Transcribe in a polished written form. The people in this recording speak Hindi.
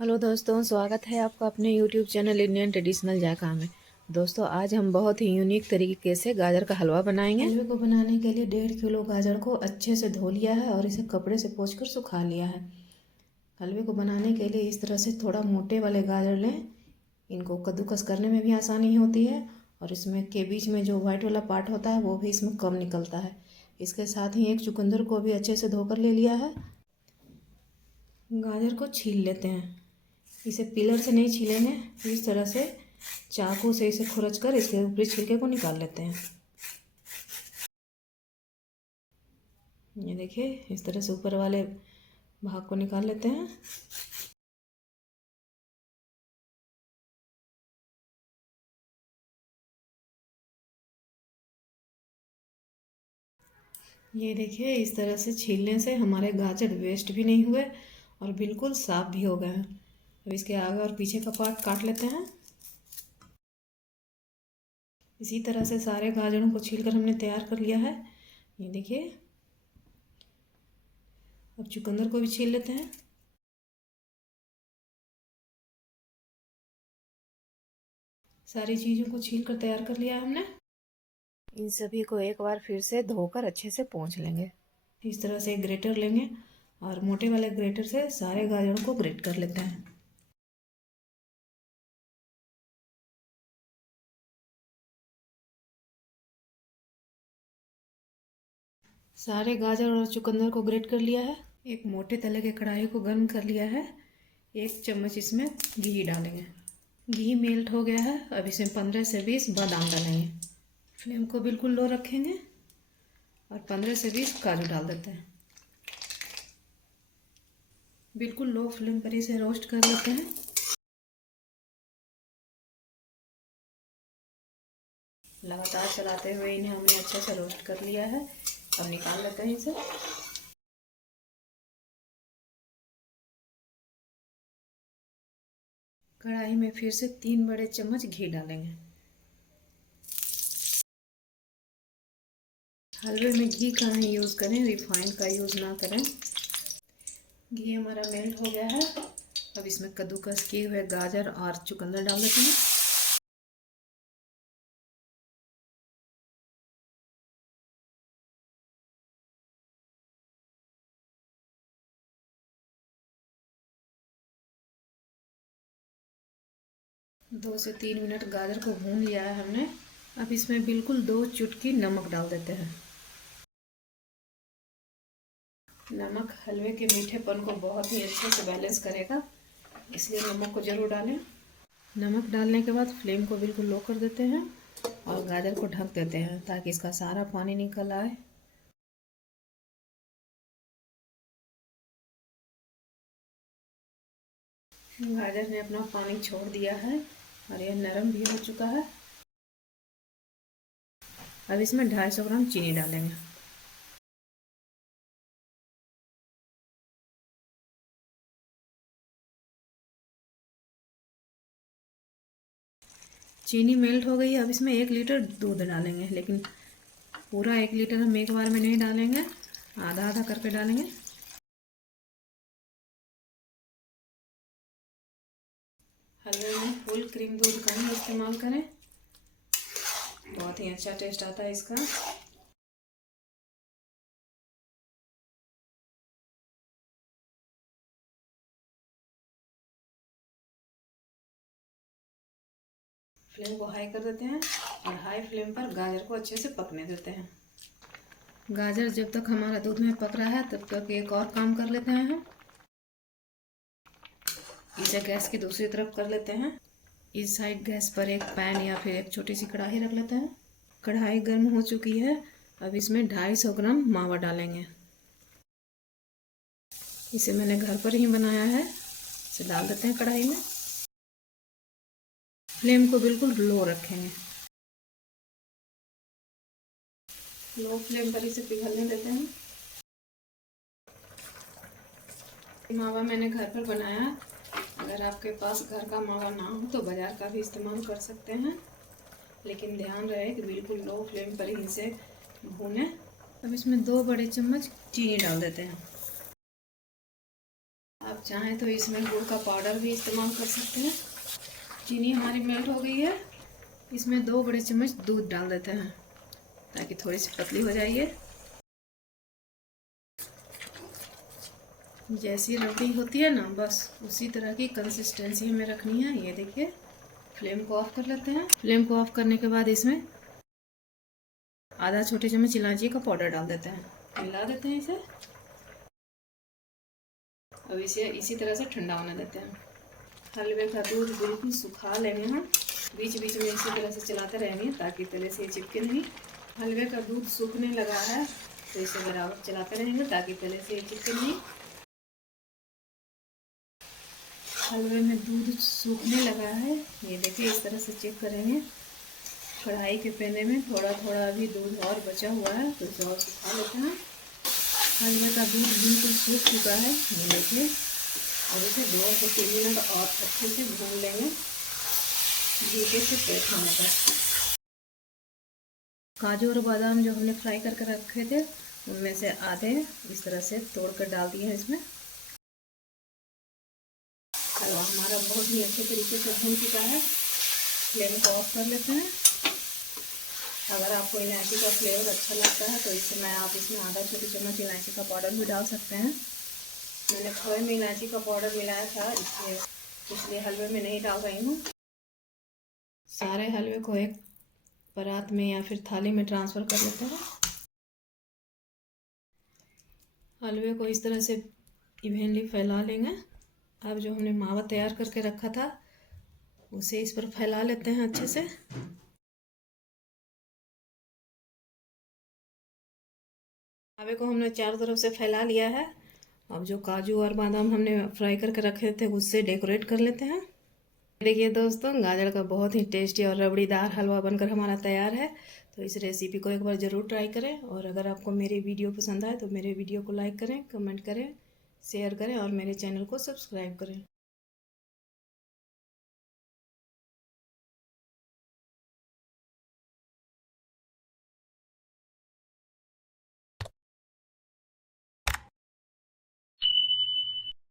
हेलो दोस्तों, स्वागत है आपका अपने यूट्यूब चैनल इंडियन ट्रेडिशनल जायका में। दोस्तों, आज हम बहुत ही यूनिक तरीके से गाजर का हलवा बनाएंगे। हलवे को बनाने के लिए 1.5 किलो गाजर को अच्छे से धो लिया है और इसे कपड़े से पोंछकर सुखा लिया है। हलवे को बनाने के लिए इस तरह से थोड़ा मोटे वाले गाजर लें। इनको कद्दूकस करने में भी आसानी होती है और इसमें के बीच में जो वाइट वाला पार्ट होता है वो भी इसमें कम निकलता है। इसके साथ ही एक चुकंदर को भी अच्छे से धोकर ले लिया है। गाजर को छील लेते हैं। इसे पिलर से नहीं छीलेंगे, इस तरह से चाकू से इसे खुरच कर इसके ऊपरी छिलके को निकाल लेते हैं। ये देखिए, इस तरह से ऊपर वाले भाग को निकाल लेते हैं। ये देखिए, इस तरह से छीलने से हमारे गाजर वेस्ट भी नहीं हुए और बिल्कुल साफ भी हो गए हैं। अब इसके आगे और पीछे का पार्ट काट लेते हैं। इसी तरह से सारे गाजरों को छीलकर हमने तैयार कर लिया है। ये देखिए, अब चुकंदर को भी छील लेते हैं। सारी चीज़ों को छील कर तैयार कर लिया है हमने। इन सभी को एक बार फिर से धोकर अच्छे से पोंछ लेंगे। इस तरह से एक ग्रेटर लेंगे और मोटे वाले ग्रेटर से सारे गाजरों को ग्रेट कर लेते हैं। सारे गाजर और चुकंदर को ग्रेट कर लिया है। एक मोटे तले के कढ़ाई को गर्म कर लिया है। 1 चम्मच इसमें घी डालेंगे। घी मेल्ट हो गया है। अब इसमें 15 से 20 बादाम डालेंगे। फ्लेम को बिल्कुल लो रखेंगे और 15 से 20 काजू डाल देते हैं। बिल्कुल लो फ्लेम पर इसे रोस्ट कर लेते हैं। लगातार चलाते हुए इन्हें हमने अच्छे से रोस्ट कर लिया है। अब निकाल लेते हैं इसे। कढ़ाई में फिर से 3 बड़े चम्मच घी डालेंगे। हलवे में घी का ही यूज़ करें, रिफाइंड का यूज़ ना करें। घी हमारा मेल्ट हो गया है। अब इसमें कद्दूकस किए हुए गाजर और चुकंदर डाल देते हैं। दो से 3 मिनट गाजर को भून लिया है हमने। अब इसमें बिल्कुल 2 चुटकी नमक डाल देते हैं। नमक हलवे के मीठेपन को बहुत ही अच्छे से बैलेंस करेगा, इसलिए नमक को ज़रूर डालें। नमक डालने के बाद फ्लेम को बिल्कुल लो कर देते हैं और गाजर को ढक देते हैं ताकि इसका सारा पानी निकल आए। गाजर ने अपना पानी छोड़ दिया है और यह नरम भी हो चुका है। अब इसमें 250 ग्राम चीनी डालेंगे। चीनी मेल्ट हो गई है। अब इसमें 1 लीटर दूध डालेंगे, लेकिन पूरा 1 लीटर हम एक बार में नहीं डालेंगे, आधा आधा करके डालेंगे। हलवे में फुल क्रीम दूध का ही इस्तेमाल करें, बहुत ही अच्छा टेस्ट आता है इसका। फ्लेम को हाई कर देते हैं और हाई फ्लेम पर गाजर को अच्छे से पकने देते हैं। गाजर जब तक हमारा दूध में पक रहा है तब तक एक और काम कर लेते हैं हम। इसे गैस की दूसरी तरफ कर लेते हैं। इस साइड गैस पर एक पैन या फिर एक छोटी सी कढ़ाई रख लेते हैं। कढ़ाई गर्म हो चुकी है। अब इसमें 250 ग्राम मावा डालेंगे। इसे मैंने घर पर ही बनाया है। इसे डाल देते हैं कढ़ाई में। फ्लेम को बिल्कुल लो रखेंगे। लो फ्लेम पर इसे पिघलने देते हैं। मावा मैंने घर पर बनाया। अगर आपके पास घर का मावा ना हो तो बाज़ार का भी इस्तेमाल कर सकते हैं, लेकिन ध्यान रहे कि बिल्कुल लो फ्लेम पर ही इसे भूनें। अब इसमें 2 बड़े चम्मच चीनी डाल देते हैं। आप चाहें तो इसमें गुड़ का पाउडर भी इस्तेमाल कर सकते हैं। चीनी हमारी मेल्ट हो गई है, इसमें 2 बड़े चम्मच दूध डाल देते हैं ताकि थोड़ी सी पतली हो जाए। जैसी रबड़ी होती है ना, बस उसी तरह की कंसिस्टेंसी हमें रखनी है। ये देखिए, फ्लेम को ऑफ कर लेते हैं। फ्लेम को ऑफ करने के बाद इसमें आधा छोटे चम्मच इलायची का पाउडर डाल देते हैं, मिला देते हैं इसे। अब इसे इसी तरह से ठंडा होने देते हैं। हलवे का दूध बिल्कुल सुखा लेंगे हम, बीच बीच में इसी तरह से चलाते रहेंगे ताकि तले से चिपके नहीं। हलवे का दूध सूखने लगा है तो इसे बराबर चलाते रहेंगे ताकि तले से चिपके नहीं। हलवे में दूध सूखने लगा है, ये देखिए इस तरह से चेक करेंगे। कढ़ाई के पैने में थोड़ा थोड़ा अभी दूध और बचा हुआ है तो इसे और सुखा लेते हैं। हलवे का दूध बिल्कुल सूख चुका है, ये देखिए। और इसे 2 से 3 मिनट और अच्छे से भून लेंगे, हल्के से सेट होने तक। काजू और बादाम जो हमने फ्राई करके रखे थे उनमें से आधे इस तरह से तोड़ कर डाल दिए हैं इसमें। हलवा हमारा बहुत ही अच्छे तरीके से भून चुका है। फ्लेम को ऑफ कर लेते हैं। अगर आपको इलायची का फ्लेवर अच्छा लगता है तो इसमें आप इसमें आधा छोटी चम्मच इलायची का पाउडर भी डाल सकते हैं। मैंने खोए में इलायची का पाउडर मिलाया था, इसलिए हलवे में नहीं डाल रही हूँ। सारे हलवे को एक परात में या फिर थाली में ट्रांसफ़र कर लेते हैं। हलवे को इस तरह से इवेनली फैला लेंगे। अब जो हमने मावा तैयार करके रखा था उसे इस पर फैला लेते हैं अच्छे से। मावे को हमने चारों तरफ से फैला लिया है। अब जो काजू और बादाम हमने फ्राई करके रखे थे उससे डेकोरेट कर लेते हैं। देखिए दोस्तों, गाजर का बहुत ही टेस्टी और रबड़ीदार हलवा बनकर हमारा तैयार है। तो इस रेसिपी को एक बार ज़रूर ट्राई करें। और अगर आपको मेरी वीडियो पसंद आए तो मेरे वीडियो को लाइक करें, कमेंट करें, शेयर करें और मेरे चैनल को सब्सक्राइब करें।